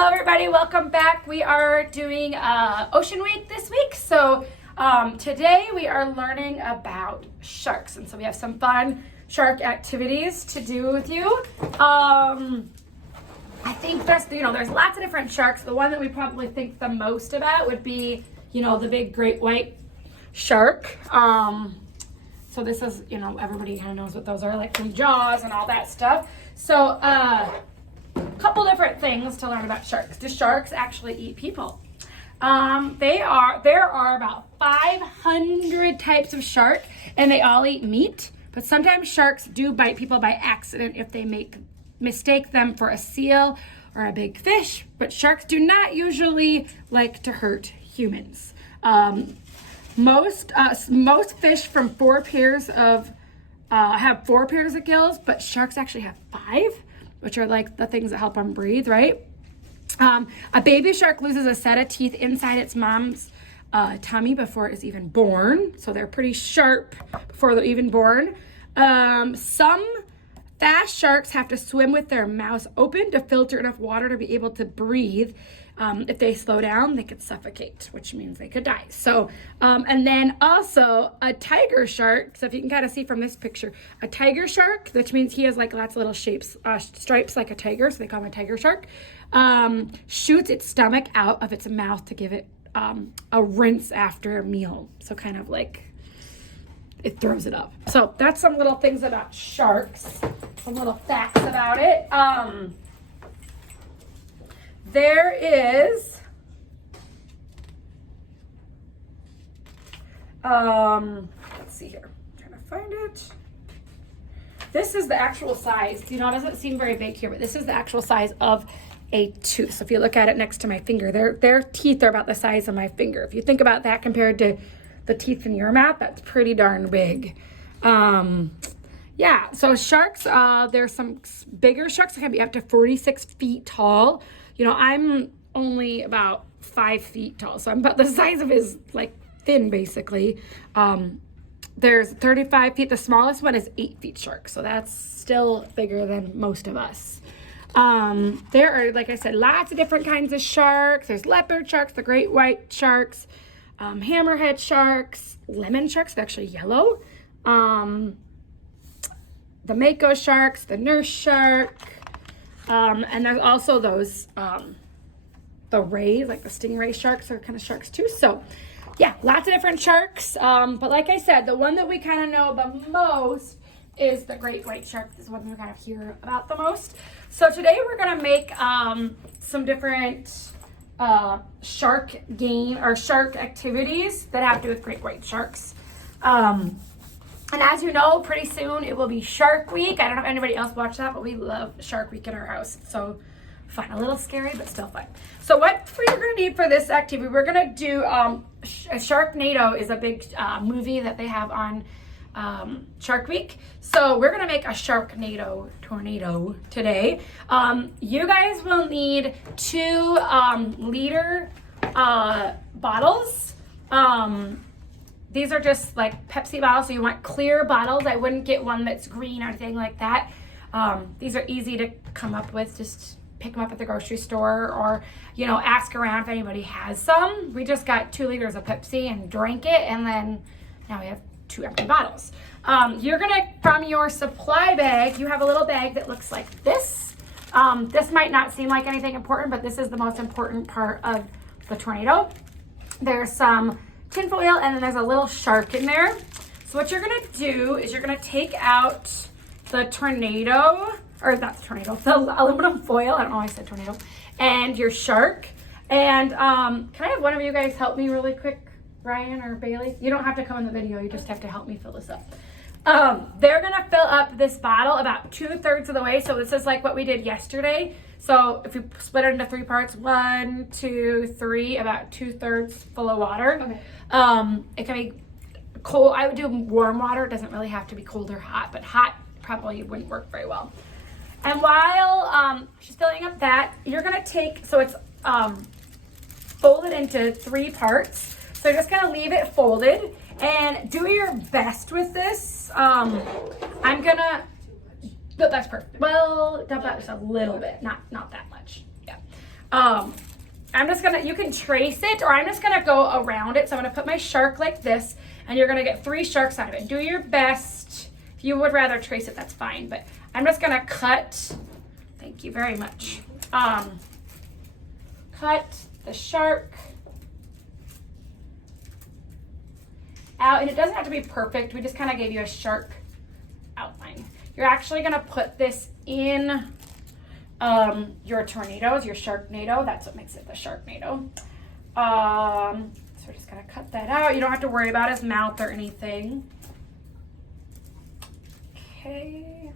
Hello everybody, welcome back. We are doing Ocean Week this week. So today we are learning about sharks. And so we have some fun shark activities to do with you. I think there's lots of different sharks. The one that we probably think the most about would be, the big great white shark. So this is, everybody kind of knows what those are, like from Jaws and all that stuff. So, couple different things to learn about sharks. Do sharks actually eat people? There are about 500 types of shark, and they all eat meat. But sometimes sharks do bite people by accident if they mistake them for a seal or a big fish. But sharks do not usually like to hurt humans. Most fish from have 4 pairs of gills, but sharks actually have 5, which are like the things that help them breathe, right? A baby shark loses a set of teeth inside its mom's tummy before it is even born. So they're pretty sharp before they're even born. Some fast sharks have to swim with their mouths open to filter enough water to be able to breathe. If they slow down, they could suffocate, which means they could die. So, and then also a tiger shark. So if you can kind of see from this picture, a tiger shark, which means he has like lots of little stripes like a tiger. So they call him a tiger shark. Shoots its stomach out of its mouth to give it a rinse after a meal. So kind of like it throws it up. So that's some little things about sharks, some little facts about it. There is, let's see here, I'm trying to find it. This is the actual size. It doesn't seem very big here, but this is the actual size of a tooth. So if you look at it next to my finger, their teeth are about the size of my finger. If you think about that compared to the teeth in your mouth, that's pretty darn big. Yeah, so sharks, there's some bigger sharks that can be up to 46 feet tall. I'm only about 5 feet tall, so I'm about the size of his, fin, basically. There's 35 feet. The smallest one is 8 feet shark, so that's still bigger than most of us. There are, like I said, lots of different kinds of sharks. There's leopard sharks, the great white sharks, hammerhead sharks, lemon sharks, they're actually yellow, the mako sharks, the nurse shark, and there's also those, the rays, like the stingray sharks are kind of sharks too. So yeah, lots of different sharks. But like I said, the one that we kind of know the most is the great white shark. This is one we kind of hear about the most. So today we're going to make some different shark activities that have to do with great white sharks. And as you know, pretty soon it will be Shark Week. I don't know if anybody else watched that, but we love Shark Week in our house. It's so fun. A little scary, but still fun. So what you're going to need for this activity, we're going to do Sharknado is a big movie that they have on Shark Week. So we're going to make a Sharknado tornado today. You guys will need 2 liter bottles. These are just like Pepsi bottles, so you want clear bottles. I wouldn't get one that's green or anything like that. These are easy to come up with. Just pick them up at the grocery store or, ask around if anybody has some. We just got 2 liters of Pepsi and drank it, and then now we have 2 empty bottles. From your supply bag, you have a little bag that looks like this. This might not seem like anything important, but this is the most important part of the tornado. There's some tinfoil, and then there's a little shark in there. So what you're gonna do is you're gonna take out the tornado, or not the tornado, the aluminum foil, I don't know why I said tornado, and your shark. And can I have one of you guys help me really quick, Ryan or Bailey? You don't have to come in the video, you just have to help me fill this up. They're gonna fill up this bottle about 2/3 of the way. So this is like what we did yesterday. So if you split it into 3 parts, 1, 2, 3, about 2/3 full of water. Okay. It can be cold. I would do warm water. It doesn't really have to be cold or hot, but hot probably wouldn't work very well. And while she's filling up that, you're gonna take, so it's folded into 3 parts. So you're just gonna leave it folded and do your best with this. I'm gonna, that's perfect. Well, dump out just a little bit, not that much. Yeah. I'm just gonna, you can trace it, or I'm just gonna go around it. So I'm gonna put my shark like this, and you're gonna get 3 sharks out of it. Do your best. If you would rather trace it, that's fine, but I'm just gonna cut, thank you very much. Cut the shark out, and it doesn't have to be perfect. We just kind of gave you a shark outline. You're actually gonna put this in your tornadoes, your Sharknado. That's what makes it the Sharknado. So we're just gonna cut that out. You don't have to worry about his mouth or anything. Okay.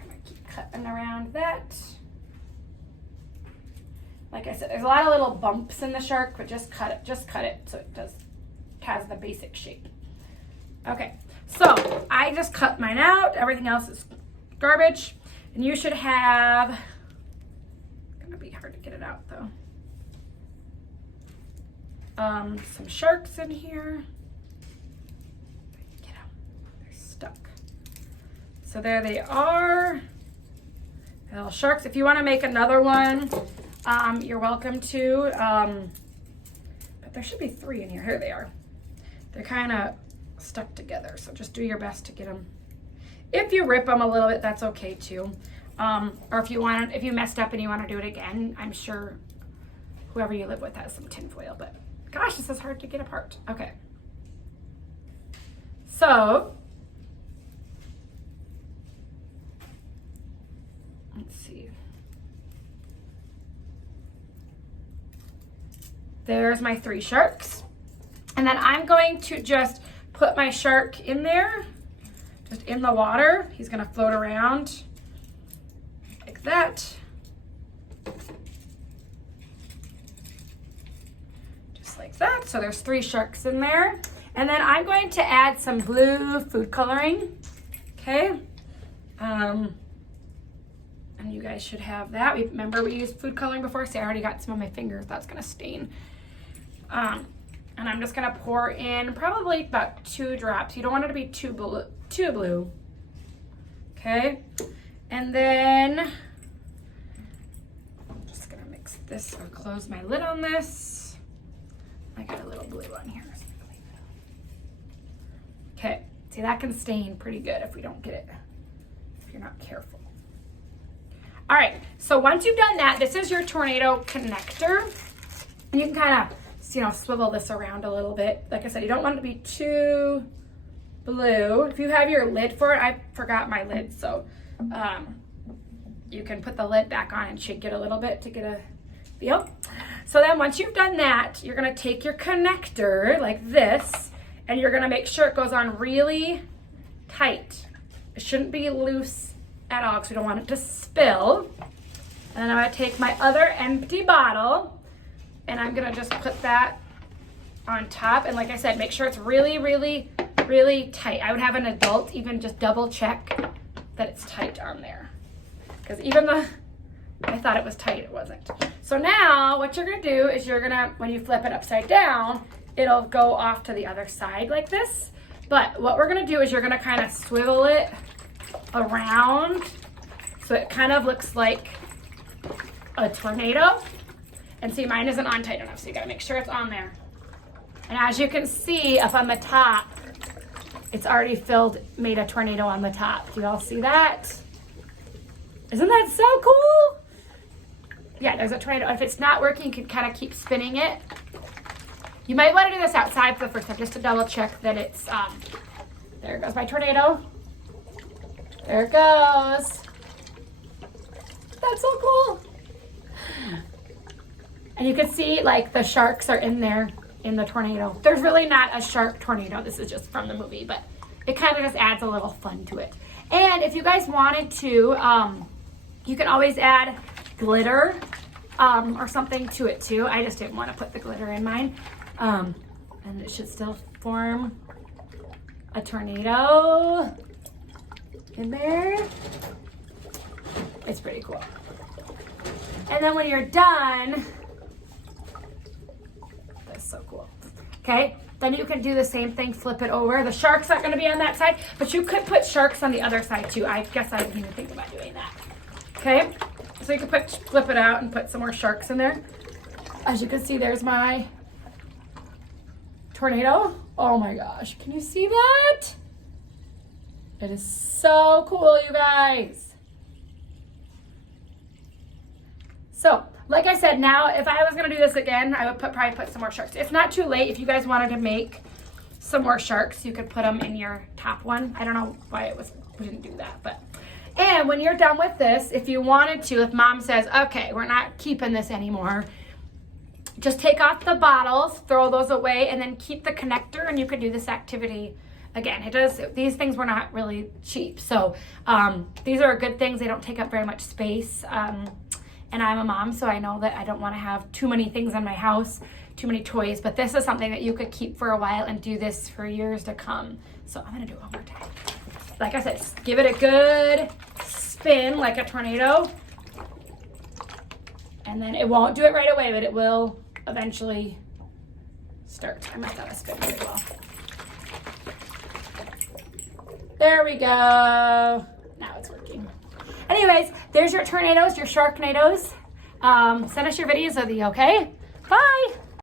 I'm gonna keep cutting around that. Like I said, there's a lot of little bumps in the shark, but just cut it so it has the basic shape. Okay, so I just cut mine out. Everything else is garbage. And you should have, it's gonna be hard to get it out though. Some sharks in here. Get out, they're stuck. So there they are, little sharks. If you wanna make another one, you're welcome to, but there should be 3 in here. Here they are. They're kind of stuck together, so just do your best to get them. If you rip them a little bit, that's okay too. Or if you messed up and you want to do it again, I'm sure whoever you live with has some tin foil, but gosh, this is hard to get apart. Okay. So, let's see. There's my 3 sharks. And then I'm going to just put my shark in there, just in the water. He's gonna float around like that. Just like that. So there's 3 sharks in there. And then I'm going to add some blue food coloring, okay? And you guys should have that. Remember we used food coloring before? See, I already got some on my fingers. That's gonna stain. And I'm just gonna pour in probably about 2 drops. You don't want it to be too blue. Okay? And then I'm just gonna mix this or close my lid on this. I got a little blue on here. Okay, see that can stain pretty good if we don't get it, if you're not careful. All right, so once you've done that, this is your tornado connector. And you can kind of, swivel this around a little bit. Like I said, you don't want it to be too blue. If you have your lid for it, I forgot my lid, so you can put the lid back on and shake it a little bit to get a feel. So then once you've done that, you're gonna take your connector like this, and you're gonna make sure it goes on really tight. It shouldn't be loose at all because we don't want it to spill. And then I'm gonna take my other empty bottle, and I'm gonna just put that on top. And like I said, make sure it's really, really, really tight. I would have an adult even just double check that it's tight on there. Because even though I thought it was tight, it wasn't. So now what you're gonna do is when you flip it upside down, it'll go off to the other side like this. But what we're gonna do is you're gonna kind of swivel it around so it kind of looks like a tornado. And see, mine isn't on tight enough, so you gotta make sure it's on there. And as you can see up on the top, it's already made a tornado on the top. Do you all see that? Isn't that so cool? Yeah, there's a tornado. If it's not working, you can kind of keep spinning it. You might want to do this outside for the first time, just to double check that it's, there goes my tornado. There it goes. That's so cool. And you can see like the sharks are in there in the tornado. There's really not a shark tornado. This is just from the movie, but it kind of just adds a little fun to it. And if you guys wanted to, you can always add glitter or something to it too. I just didn't want to put the glitter in mine. And it should still form a tornado in there. It's pretty cool. And then when you're done, that's so cool. Okay, then you can do the same thing, flip it over. The shark's not gonna be on that side, but you could put sharks on the other side too. I guess I didn't even think about doing that. Okay, So you can flip it out and put some more sharks in there. As you can see, there's my tornado. Oh my gosh, can you see that? It is so cool, you guys. So, like I said, now if I was gonna do this again, I would probably put some more sharks. It's not too late. If you guys wanted to make some more sharks, you could put them in your top one. I don't know why we didn't do that, but. And when you're done with this, if you wanted to, if mom says, okay, we're not keeping this anymore, just take off the bottles, throw those away, and then keep the connector, and you could do this activity again. These things were not really cheap. So these are good things. They don't take up very much space. And I'm a mom, so I know that I don't want to have too many things in my house, too many toys, but this is something that you could keep for a while and do this for years to come. So I'm gonna do it one more time. Like I said, just give it a good spin like a tornado. And then it won't do it right away, but it will eventually start. I must have a spin very well. There we go. Now it's working. Anyways, there's your tornadoes, your Sharknados. Send us your videos of the, okay? Bye.